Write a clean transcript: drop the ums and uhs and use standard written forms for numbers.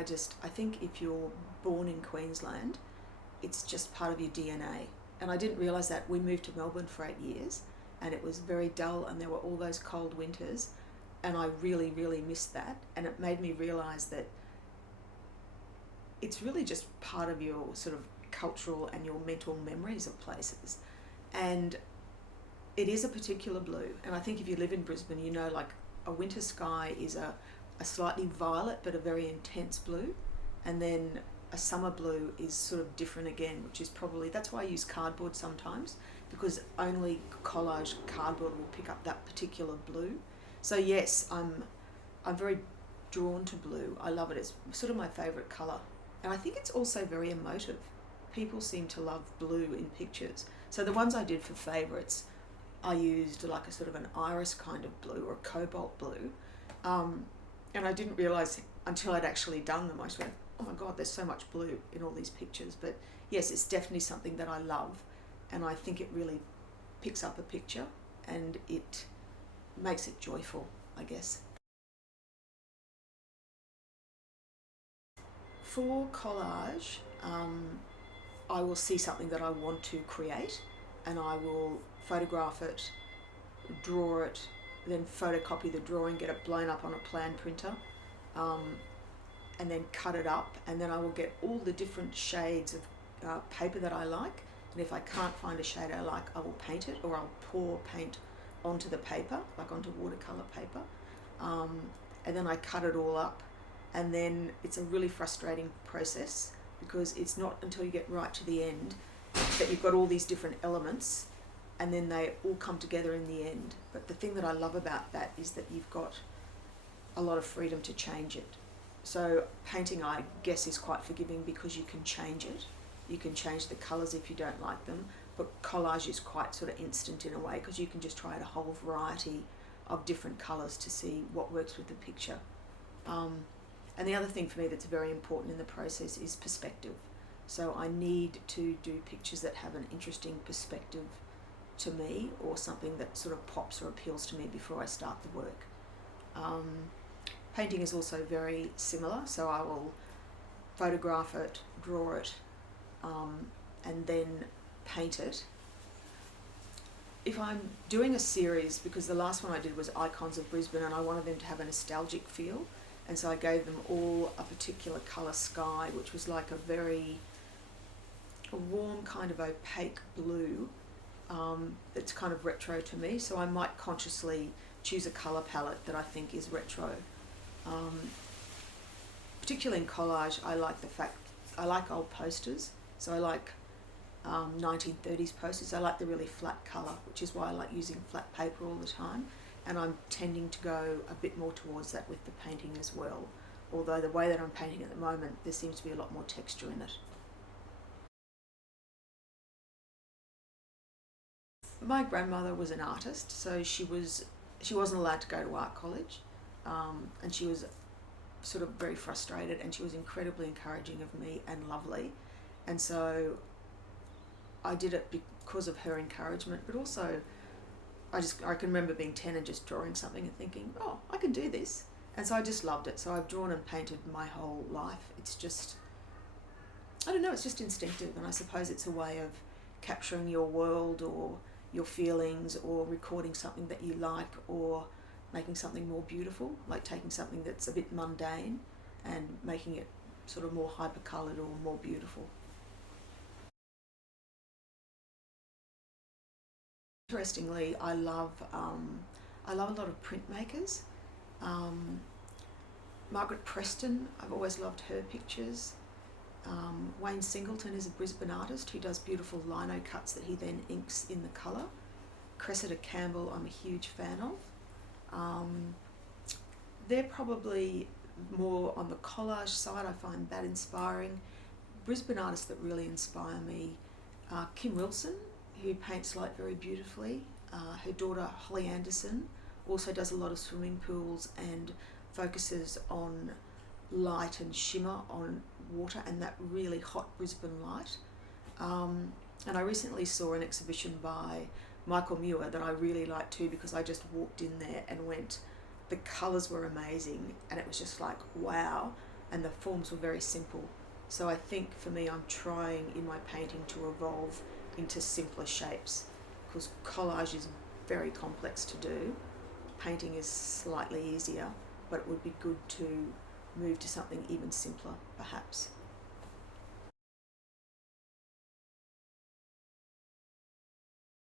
I think if you're born in Queensland, it's just part of your DNA. And I didn't realise that. We moved to Melbourne for 8 years and it was very dull and there were all those cold winters, and I really, really missed that. And it made me realise that it's really just part of your sort of cultural and your mental memories of places. And it is a particular blue. And I think if you live in Brisbane, you know, like a winter sky is a slightly violet but a very intense blue. And then a summer blue is sort of different again, which is probably, that's why I use cardboard sometimes, because only collage cardboard will pick up that particular blue. So yes, I'm very drawn to blue. I love it. It's sort of my favourite colour. And I think it's also very emotive. People seem to love blue in pictures. So the ones I did for favourites, I used like a sort of an iris kind of blue or a cobalt blue. And I didn't realise until I'd actually done them, I just went, oh my God, there's so much blue in all these pictures. But yes, it's definitely something that I love. And I think it really picks up a picture and it makes it joyful, I guess. For collage, I will see something that I want to create and I will photograph it, draw it, then photocopy the drawing, get it blown up on a plan printer, and then cut it up, and then I will get all the different shades of paper that I like, and if I can't find a shade I like, I will paint it, or I'll pour paint onto the paper, like onto watercolour paper, and then I cut it all up, and then it's a really frustrating process because it's not until you get right to the end that you've got all these different elements and then they all come together in the end. But the thing that I love about that is that you've got a lot of freedom to change it. So painting, I guess, is quite forgiving because you can change it. You can change the colours if you don't like them, but collage is quite sort of instant in a way because you can just try a whole variety of different colours to see what works with the picture. And the other thing for me that's very important in the process is perspective. So I need to do pictures that have an interesting perspective to me, or something that sort of pops or appeals to me before I start the work. Painting is also very similar, so I will photograph it, draw it, and then paint it. If I'm doing a series, because the last one I did was Icons of Brisbane and I wanted them to have a nostalgic feel, and so I gave them all a particular colour sky, which was like a warm kind of opaque blue. It's kind of retro to me, so I might consciously choose a colour palette that I think is retro. Particularly in collage, I like the fact, I like old posters, so I like 1930s posters. I like the really flat colour, which is why I like using flat paper all the time, and I'm tending to go a bit more towards that with the painting as well, although the way that I'm painting at the moment, there seems to be a lot more texture in it. My grandmother was an artist, so she wasn't allowed to go to art college, and she was sort of very frustrated, and she was incredibly encouraging of me and lovely, and so I did it because of her encouragement, but also I can remember being 10 and just drawing something and thinking, oh, I can do this, and so I just loved it. So I've drawn and painted my whole life. It's just, I don't know, it's just instinctive, and I suppose it's a way of capturing your world or your feelings, or recording something that you like, or making something more beautiful, like taking something that's a bit mundane and making it sort of more hyper-coloured or more beautiful. Interestingly, I love a lot of printmakers. Margaret Preston, I've always loved her pictures. Wayne Singleton is a Brisbane artist who does beautiful lino cuts that he then inks in the colour. Cressida Campbell, I'm a huge fan of. They're probably more on the collage side. I find that inspiring. Brisbane artists that really inspire me are Kim Wilson, who paints light very beautifully. Her daughter Holly Anderson also does a lot of swimming pools and focuses on light and shimmer on water and that really hot Brisbane light. And I recently saw an exhibition by Michael Muir that I really liked too, because I just walked in there and went, the colours were amazing, and it was just like, wow. and the forms were very simple. So I think for me, I'm trying in my painting to evolve into simpler shapes, because collage is very complex to do. Painting is slightly easier, but it would be good to move to something even simpler, perhaps.